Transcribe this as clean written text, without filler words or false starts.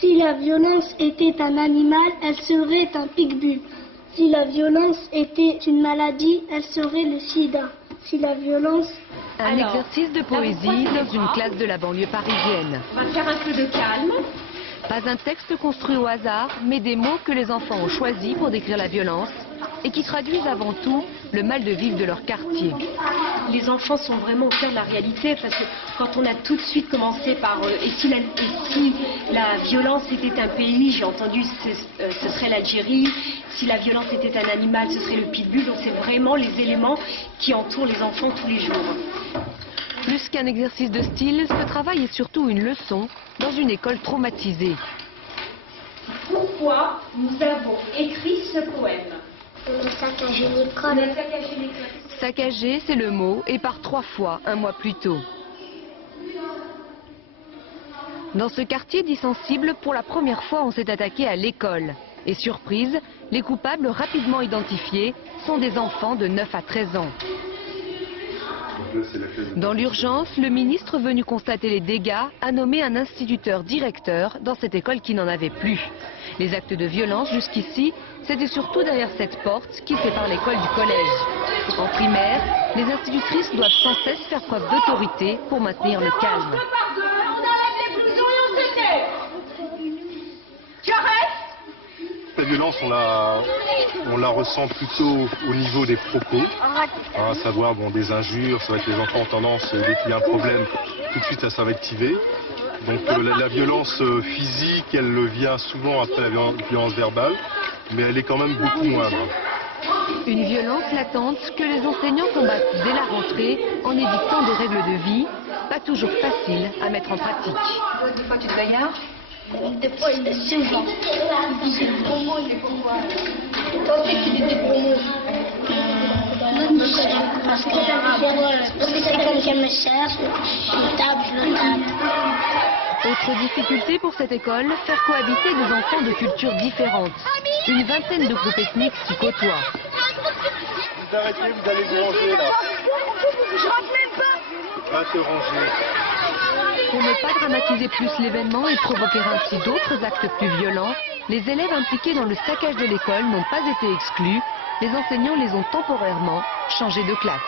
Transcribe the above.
Si la violence était un animal, elle serait un pitbull. Si la violence était une maladie, elle serait le sida. Si la violence... Un exercice de poésie dans une classe de la banlieue parisienne. On va faire un peu de calme. Pas un texte construit au hasard, mais des mots que les enfants ont choisis pour décrire la violence et qui traduisent avant tout le mal de vivre de leur quartier. Les enfants sont vraiment au cœur de la réalité parce que quand on a tout de suite commencé par et si la violence était un pays, j'ai entendu ce serait l'Algérie, si la violence était un animal, ce serait le pitbull. Donc c'est vraiment les éléments qui entourent les enfants tous les jours. Plus qu'un exercice de style, ce travail est surtout une leçon dans une école traumatisée. Pourquoi nous avons écrit ce poème? On a saccagé l'école. Saccagé, c'est le mot, et par 3 fois, un mois plus tôt. Dans ce quartier dit sensible, pour la première fois, on s'est attaqué à l'école. Et surprise, les coupables rapidement identifiés sont des enfants de 9 à 13 ans. Dans l'urgence, le ministre venu constater les dégâts a nommé un instituteur directeur dans cette école qui n'en avait plus. Les actes de violence jusqu'ici, c'était surtout derrière cette porte qui sépare l'école du collège. En primaire, les institutrices doivent sans cesse faire preuve d'autorité pour maintenir le calme. La violence, on la ressent plutôt au niveau des propos, à savoir des injures. C'est vrai que les enfants ont tendance, dès qu'il y a un problème, tout de suite à s'invectiver. Donc la violence physique, elle vient souvent après la violence verbale, mais elle est quand même beaucoup moindre. Une violence latente que les enseignants combattent dès la rentrée en édictant des règles de vie, pas toujours faciles à mettre en pratique. Des fois tu te bagarres? Des fois, il est souvent. Il dit des gros mots, il est pourquoi? Toi aussi, tu dis des gros mots. Parce que c'est comme je me cherche, je le tape. Autre difficulté pour cette école, faire cohabiter des enfants de cultures différentes. Une vingtaine de groupes ethniques s'y côtoient. Vous arrêtez, vous allez vous ranger là. Je rentre même pas. Va te ranger. Pour ne pas dramatiser plus l'événement et provoquer ainsi d'autres actes plus violents, les élèves impliqués dans le saccage de l'école n'ont pas été exclus. Les enseignants les ont temporairement changés de classe.